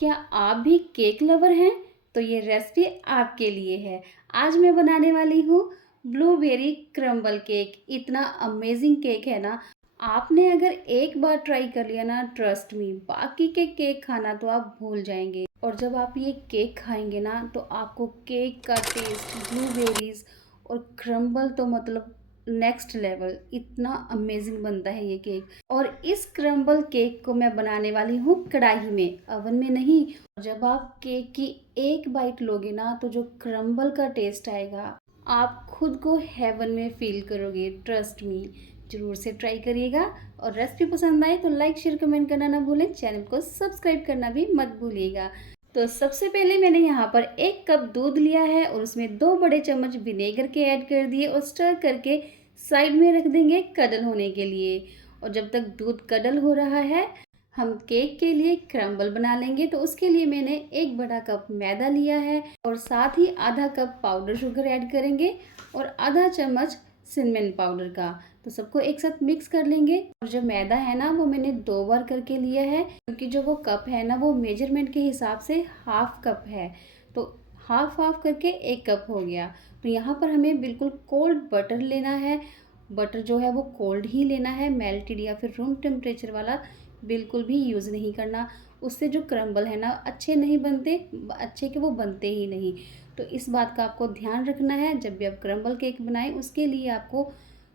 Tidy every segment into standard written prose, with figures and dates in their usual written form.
क्या आप भी केक लवर हैं? तो ये रेसिपी आपके लिए है। आज मैं बनाने वाली हूँ ब्लूबेरी क्रम्बल केक। इतना अमेजिंग केक है ना, आपने अगर एक बार ट्राई कर लिया ना, ट्रस्ट मी, बाकी के केक खाना तो आप भूल जाएंगे। और जब आप ये केक खाएंगे ना, तो आपको केक का टेस्ट, ब्लूबेरीज और क्रम्बल तो मतलब नेक्स्ट लेवल, इतना अमेजिंग बनता है ये केक। और इस क्रम्बल केक को मैं बनाने वाली हूँ कढ़ाई में, अवन में नहीं। जब आप केक की एक बाइट लोगे ना, तो जो क्रम्बल का टेस्ट आएगा, आप खुद को हेवन में फील करोगे। ट्रस्ट मी, जरूर से ट्राई करिएगा। और रेसिपी पसंद आए तो लाइक शेयर कमेंट करना ना भूलें, चैनल को सब्सक्राइब करना भी मत भूलिएगा। तो सबसे पहले मैंने यहाँ पर 1 कप दूध लिया है और उसमें 2 बड़े चम्मच विनेगर के ऐड कर दिए और स्टर करके साइड में रख देंगे कडल होने के लिए। और जब तक दूध कडल हो रहा है, हम केक के लिए क्रम्बल बना लेंगे। तो उसके लिए मैंने 1 बड़ा कप मैदा लिया है और साथ ही आधा कप पाउडर शुगर ऐड करेंगे और आधा चम्मच सिनेमन पाउडर का। तो सबको एक साथ मिक्स कर लेंगे। और जो मैदा है ना, वो मैंने 2 बार करके लिया है, क्योंकि जो वो कप है ना, वो मेजरमेंट के हिसाब से हाफ कप है। तो हाफ हाफ करके 1 कप हो गया। तो यहाँ पर हमें बिल्कुल कोल्ड बटर लेना है। बटर जो है वो कोल्ड ही लेना है, मेल्टेड या फिर रूम टेम्परेचर वाला बिल्कुल भी यूज़ नहीं करना। उससे जो क्रम्बल है ना, अच्छे नहीं बनते, अच्छे के वो बनते ही नहीं। तो इस बात का आपको ध्यान रखना है। जब भी आप क्रम्बल केक बनाएं, उसके लिए आपको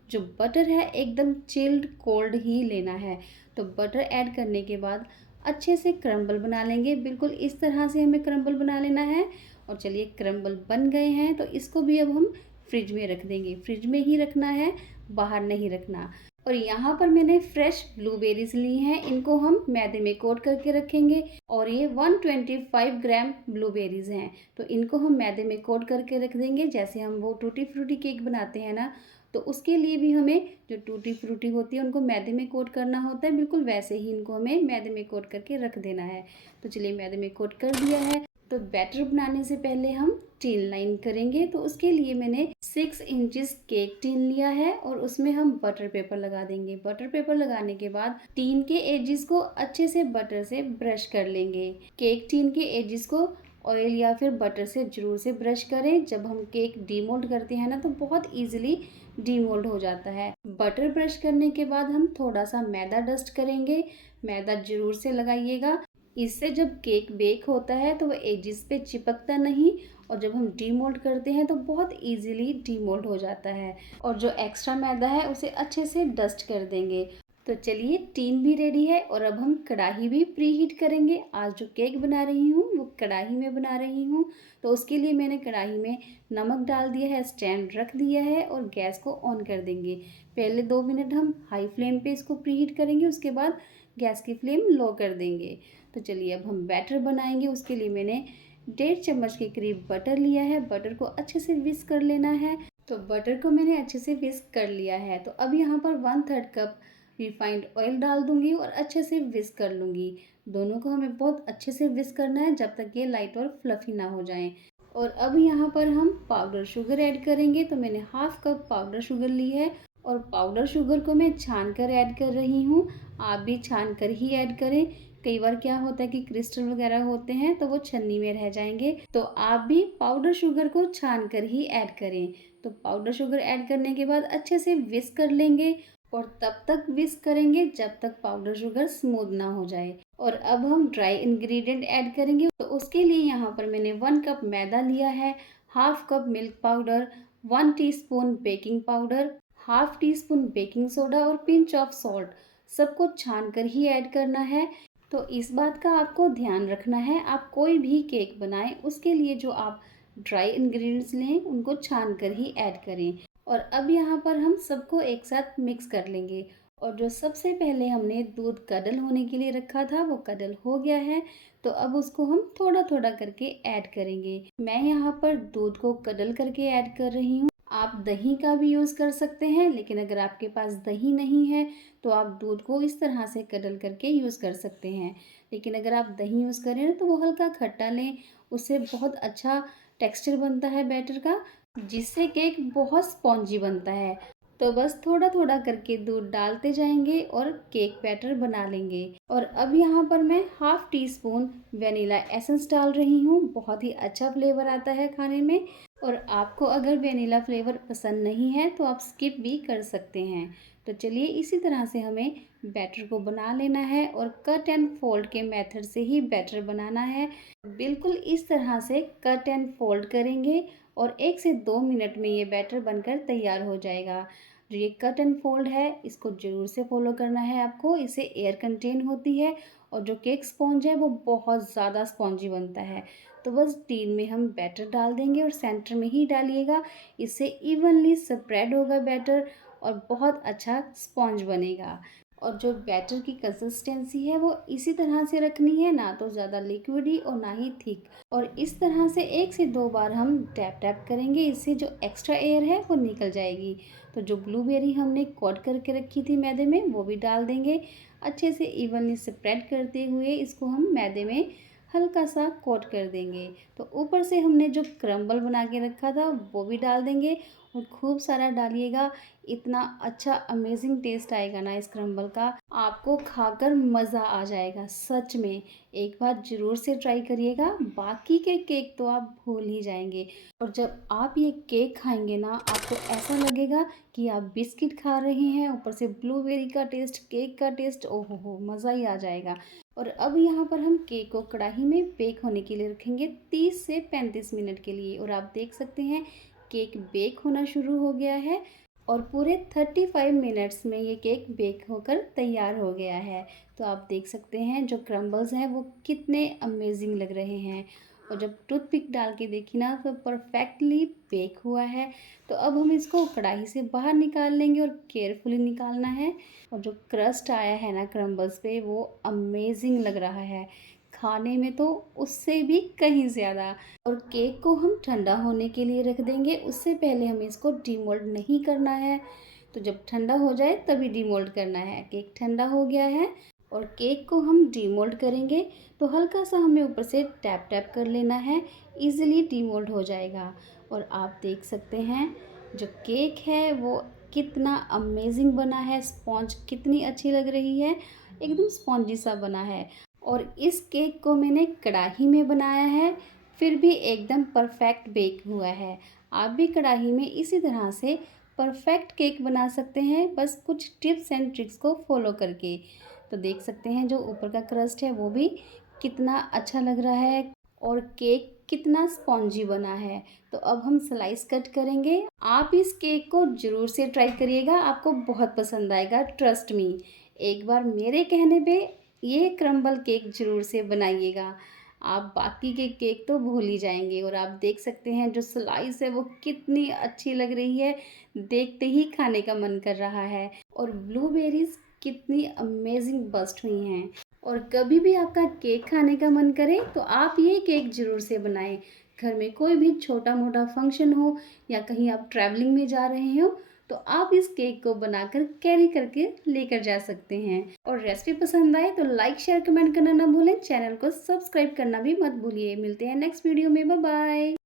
जो बटर है एकदम चिल्ड कोल्ड ही लेना है। तो बटर ऐड करने के बाद अच्छे से क्रम्बल बना लेंगे। बिल्कुल इस तरह से हमें क्रम्बल बना लेना है। और चलिए, क्रम्बल बन गए हैं, तो इसको भी अब हम फ्रिज में रख देंगे। फ्रिज में ही रखना है, बाहर नहीं रखना। और यहाँ पर मैंने फ्रेश ब्लूबेरीज ली हैं, इनको हम मैदे में कोट करके रखेंगे। और ये 125 ग्राम ब्लूबेरीज हैं, तो इनको हम मैदे में कोट करके रख देंगे। जैसे हम वो टूटी फ्रूटी केक बनाते हैं ना, तो उसके लिए भी हमें जो टूटी फ्रूटी होती है उनको मैदे में कोट करना होता है, बिल्कुल वैसे ही इनको हमें मैदे में कोट करके रख देना है। तो चलिए, मैदे में कोट कर दिया है। तो बैटर बनाने से पहले हम टिन लाइन करेंगे। तो उसके लिए मैंने 6 इंचेस केक टिन लिया है और उसमें हम बटर पेपर लगा देंगे। बटर पेपर लगाने के बाद टिन के एजेस को अच्छे से बटर से ब्रश कर लेंगे। केक टिन के एजेस को ऑयल या फिर बटर से जरूर से ब्रश करें। जब हम केक डीमोल्ड करते हैं ना, तो बहुत इजीली डीमोल्ड हो जाता है। बटर ब्रश करने के बाद हम थोड़ा सा मैदा डस्ट करेंगे। मैदा जरूर से लगाइएगा। इससे जब केक बेक होता है तो वो एजिस पे चिपकता नहीं, और जब हम डीमोल्ड करते हैं तो बहुत इजीली डीमोल्ड हो जाता है। और जो एक्स्ट्रा मैदा है उसे अच्छे से डस्ट कर देंगे। तो चलिए, टीन भी रेडी है और अब हम कढ़ाई भी प्री हीट करेंगे। आज जो केक बना रही हूँ वो कढ़ाई में बना रही हूँ। तो उसके लिए मैंने कढ़ाई में नमक डाल दिया है, स्टैंड रख दिया है और गैस को ऑन कर देंगे। पहले 2 मिनट हम हाई फ्लेम पे इसको प्री हीट करेंगे, उसके बाद गैस की फ्लेम लो कर देंगे। तो चलिए, अब हम बैटर बनाएंगे। उसके लिए मैंने 1.5 चम्मच के करीब बटर लिया है। बटर को अच्छे से विस्क कर लेना है। तो बटर को मैंने अच्छे से विस्क कर लिया है। तो अब यहाँ पर 1/3 कप रिफाइंड ऑयल डाल दूंगी और अच्छे से विस्क कर लूँगी। दोनों को हमें बहुत अच्छे से विस्क करना है, जब तक ये लाइट और फ्लफी ना हो जाएं। और अब यहाँ पर हम पाउडर शुगर ऐड करेंगे। तो मैंने हाफ कप पाउडर शुगर ली है और पाउडर शुगर को मैं छान कर ऐड कर रही हूँ। आप भी छान कर ही ऐड करें। कई बार क्या होता है कि क्रिस्टल वगैरह होते हैं तो वो छन्नी में रह जाएंगे। तो आप भी पाउडर शुगर को छान कर ही ऐड करें। तो पाउडर शुगर ऐड करने के बाद अच्छे से विस्क कर लेंगे और तब तक विस्क करेंगे जब तक पाउडर शुगर स्मूथ ना हो जाए। और अब हम ड्राई इंग्रेडिएंट ऐड करेंगे। तो उसके लिए यहाँ पर मैंने 1 कप मैदा लिया है, half cup milk powder, 1 teaspoon baking powder, half tea spoon baking soda और पिंच ऑफ सॉल्ट। सबको छान कर ही ऐड करना है। तो इस बात का आपको ध्यान रखना है, आप कोई भी केक बनाएं उसके लिए जो आप ड्राई इंग्रेडिएंट्स लें उनको छान कर ही ऐड करें। और अब यहाँ पर हम सबको एक साथ मिक्स कर लेंगे। और जो सबसे पहले हमने दूध कडल होने के लिए रखा था वो कडल हो गया है। तो अब उसको हम थोड़ा थोड़ा करके ऐड करेंगे। मैं यहाँ पर दूध को कडल करके ऐड कर रही हूँ। आप दही का भी यूज़ कर सकते हैं, लेकिन अगर आपके पास दही नहीं है तो आप दूध को इस तरह से कडल करके यूज़ कर सकते हैं। लेकिन अगर आप दही यूज़ करें ना, तो वो हल्का खट्टा लें, उससे बहुत अच्छा टेक्सचर बनता है बैटर का, जिससे केक बहुत स्पॉन्जी बनता है। तो बस थोड़ा थोड़ा करके दूध डालते जाएंगे और केक बैटर बना लेंगे। और अब यहाँ पर मैं half tea spoon vanilla essence डाल रही हूँ। बहुत ही अच्छा फ्लेवर आता है खाने में। और आपको अगर वेनिला फ्लेवर पसंद नहीं है तो आप स्किप भी कर सकते हैं। तो चलिए इसी तरह से हमें बैटर को बना लेना है और कट एंड फोल्ड के मेथड से ही बैटर बनाना है। बिल्कुल इस तरह से कट एंड फोल्ड करेंगे और 1 से 2 मिनट में ये बैटर बनकर तैयार हो जाएगा। जो ये कट एंड फोल्ड है इसको ज़रूर से फॉलो करना है आपको। इससे एयर कंटेन होती है और जो केक स्पॉन्ज है वो बहुत ज़्यादा स्पॉन्जी बनता है। तो बस टीन में हम बैटर डाल देंगे और सेंटर में ही डालिएगा। इससे इवनली स्प्रेड होगा बैटर और बहुत अच्छा स्पॉन्ज बनेगा। और जो बैटर की कंसिस्टेंसी है वो इसी तरह से रखनी है, ना तो ज़्यादा लिक्विडी और ना ही थिक। और इस तरह से 1 से 2 बार हम टैप टैप करेंगे। इससे जो एक्स्ट्रा एयर है वो निकल जाएगी। तो जो ब्लूबेरी हमने कोट करके रखी थी मैदे में वो भी डाल देंगे। अच्छे से इवनली स्प्रेड करते हुए इसको हम मैदे में हल्का सा कोट कर देंगे। तो ऊपर से हमने जो क्रम्बल बना के रखा था वो भी डाल देंगे और खूब सारा डालिएगा। इतना अच्छा अमेजिंग टेस्ट आएगा ना इस क्रम्बल का, आपको खाकर मज़ा आ जाएगा सच में। एक बार ज़रूर से ट्राई करिएगा। बाकी के केक तो आप भूल ही जाएंगे। और जब आप ये केक खाएंगे ना आपको ऐसा लगेगा कि आप बिस्किट खा रहे हैं, ऊपर से ब्लूबेरी का टेस्ट, केक का टेस्ट, ओहो हो मज़ा ही आ जाएगा। और अब यहाँ पर हम केक को कढ़ाई में बेक होने के लिए रखेंगे 30 से 35 मिनट के लिए। और आप देख सकते हैं केक बेक होना शुरू हो गया है और पूरे 35 मिनट्स में ये केक बेक होकर तैयार हो गया है। तो आप देख सकते हैं जो क्रम्बल्स हैं वो कितने अमेजिंग लग रहे हैं। और जब टूथपिक डाल के देखी ना तो परफेक्टली बेक हुआ है। तो अब हम इसको कढ़ाई से बाहर निकाल लेंगे और केयरफुली निकालना है। और जो क्रस्ट आया है ना क्रम्बल्स पे वो अमेजिंग लग रहा है खाने में तो उससे भी कहीं ज़्यादा। और केक को हम ठंडा होने के लिए रख देंगे। उससे पहले हमें इसको डीमोल्ड नहीं करना है। तो जब ठंडा हो जाए तभी डीमोल्ड करना है। केक ठंडा हो गया है और केक को हम डीमोल्ड करेंगे। तो हल्का सा हमें ऊपर से टैप टैप कर लेना है, इजीली डीमोल्ड हो जाएगा। और आप देख सकते हैं जो केक है वो कितना अमेजिंग बना है। स्पॉन्ज कितनी अच्छी लग रही है, एकदम स्पॉन्जी सा बना है। और इस केक को मैंने कढ़ाई में बनाया है, फिर भी एकदम परफेक्ट बेक हुआ है। आप भी कढ़ाई में इसी तरह से परफेक्ट केक बना सकते हैं, बस कुछ टिप्स एंड ट्रिक्स को फॉलो करके। तो देख सकते हैं जो ऊपर का क्रस्ट है वो भी कितना अच्छा लग रहा है और केक कितना स्पॉन्जी बना है। तो अब हम स्लाइस कट करेंगे। आप इस केक को ज़रूर से ट्राई करिएगा, आपको बहुत पसंद आएगा, ट्रस्ट मी। एक बार मेरे कहने पे ये क्रम्बल केक ज़रूर से बनाइएगा, आप बाकी के केक तो भूल ही जाएंगे। और आप देख सकते हैं जो स्लाइस है वो कितनी अच्छी लग रही है, देखते ही खाने का मन कर रहा है। और ब्लूबेरीज कितनी अमेजिंग बस्ट हुई हैं। और कभी भी आपका केक खाने का मन करे तो आप ये केक ज़रूर से बनाएं। घर में कोई भी छोटा मोटा फंक्शन हो या कहीं आप ट्रैवलिंग में जा रहे हो तो आप इस केक को बनाकर कैरी करके लेकर जा सकते हैं। और रेसिपी पसंद आए तो लाइक शेयर कमेंट करना ना भूलें। चैनल को सब्सक्राइब करना भी मत भूलिए। मिलते हैं नेक्स्ट वीडियो में, बाय बाय।